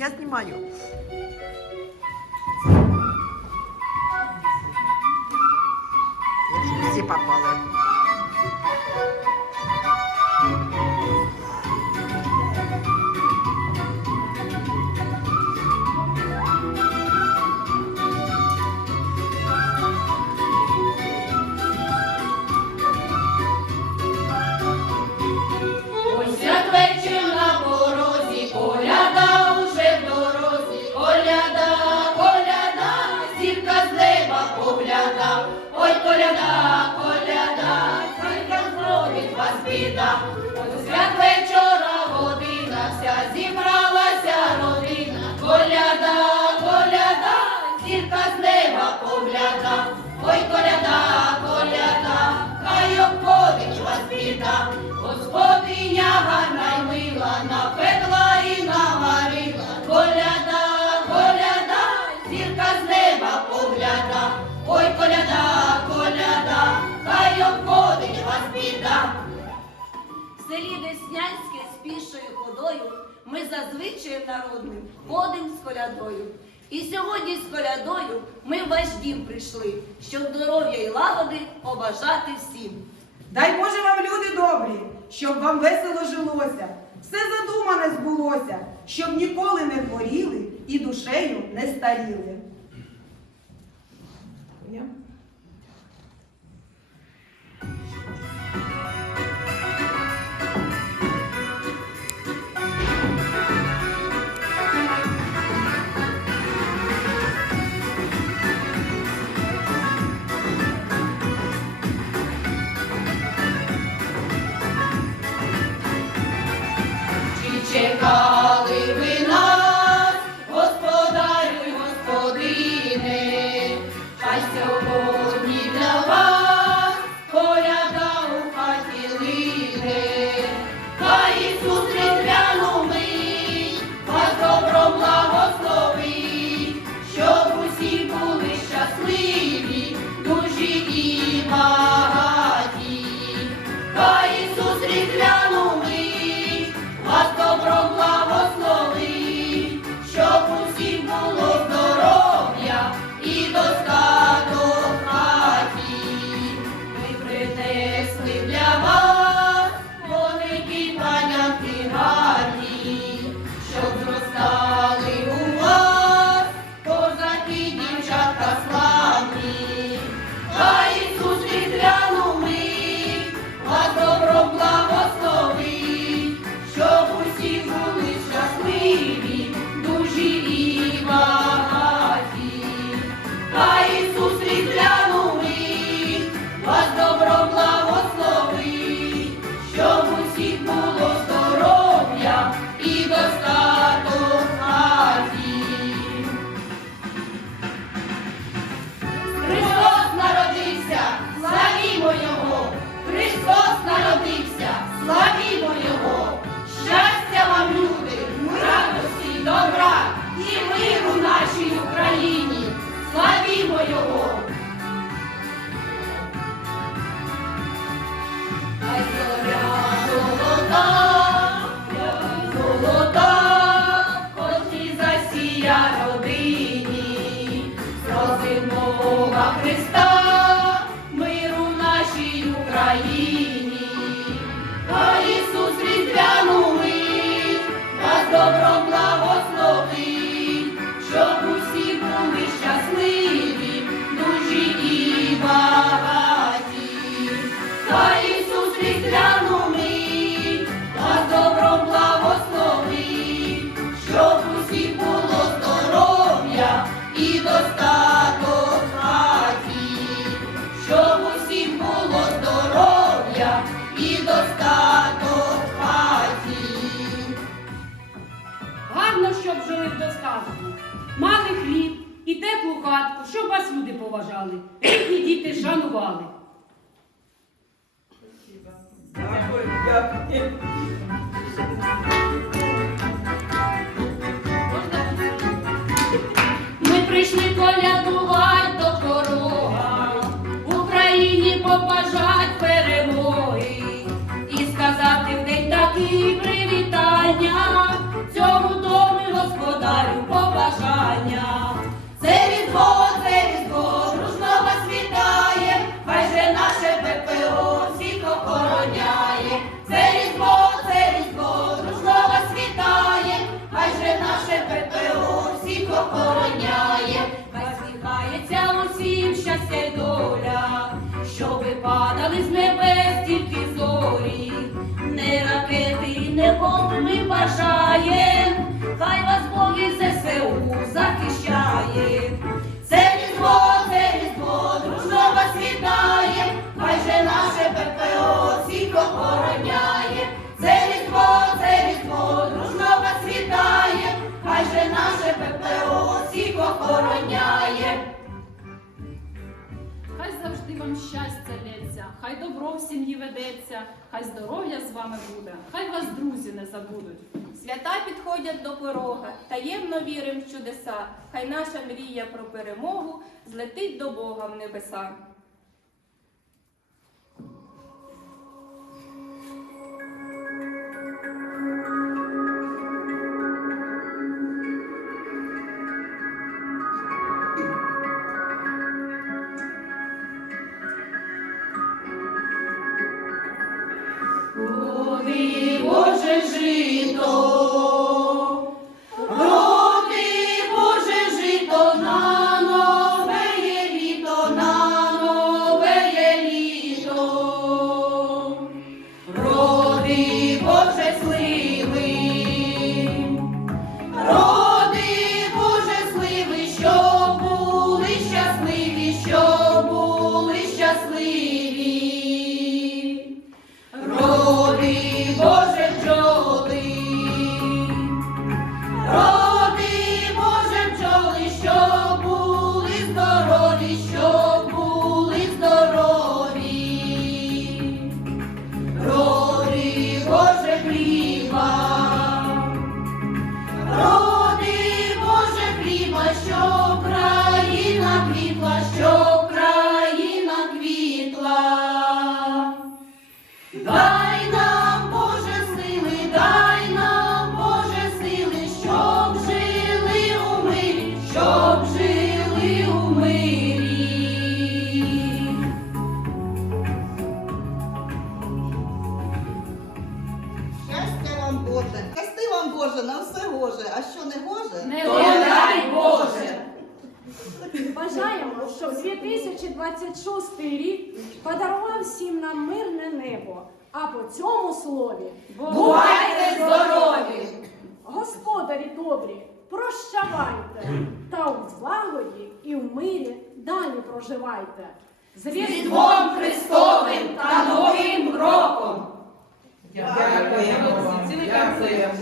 Я знімаю. Всі попали. свиняга наймила, напекла і наварила, коляда, коляда, зірка з неба погляда, ой коляда, коляда, хай обходить вас біда. В селі Деснянське з пішою ходою ми зазвичай народним ходим з колядою. І сьогодні з колядою ми в ваш дім прийшли, щоб здоров'я і лагоди побажати всім. Дай Боже вам, люди добрі, щоб вам весело жилося, все задумане збулося, щоб ніколи не хворіли і душею не старіли. теплу хатку, щоб вас люди поважали, і діти шанували. Дякую, дякую. Вам щастя лється, хай добро в сім'ї ведеться, хай здоров'я з вами буде, хай вас друзі не забудуть. Свята підходять до порога, таємно вірим в чудеса. Хай наша мрія про перемогу злетить до Бога в небеса. Роди Боже жито на нове є літо. Роди Боже Боже, на все гоже, а що не гоже? Не дай Боже! Бажаємо, щоб 2026 рік подарував всім нам мирне небо, а по цьому слові Бувайте здорові! господарі добрі, прощавайте та у злагоді і в мирі далі проживайте. З Різдвом Христовим та Новим роком! Дякуємо вам. Дякуємо.